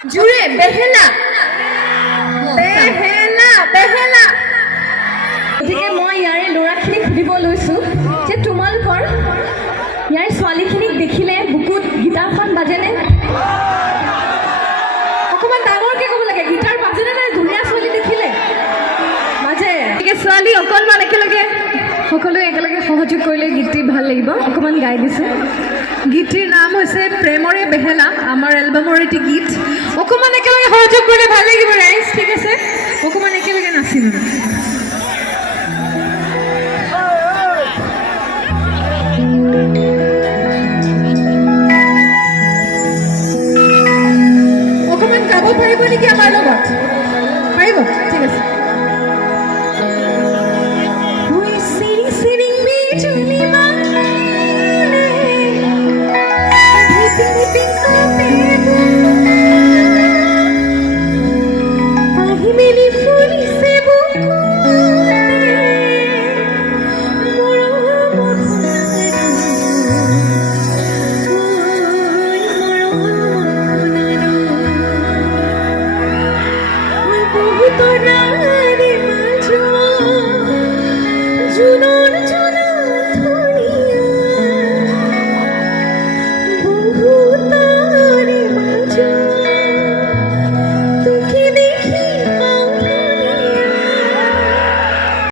জুড়ে বেহেলা বেহেলা বেহেলা। গতিকে মই ইয়াৰে ল'ৰাখিনিক সুধিব লৈছোঁ যে তোমালোকৰ ইয়াৰ ছোৱালীখিনিক দেখিলে বুকুত গীটাৰখন বাজেনে? অকণমান ডাঙৰকৈ ক'ব লাগে, গীটাৰ বাজেনে নাই? ধুনীয়া ছোৱালী দেখিলে বাজে। গতিকে ছোৱালী অকণমান একেলগে সকলোৱে একেলগে সহযোগ কৰিলে গীতটি ভাল লাগিব। অকণমান গাই দিছে। গীতটিৰ নাম হৈছে প্ৰেমৰে বেহেলা, আমাৰ এলবামৰ এটি গীত। অকণমান একেলগে সহযোগ কৰিলে ভাল লাগিব ৰাইজ, ঠিক আছে? অকণমান একেলগে নাচিম। অকণমান গাব পাৰিব নেকি আমাৰ লগত? পাৰিব? ঠিক আছে। তোৰা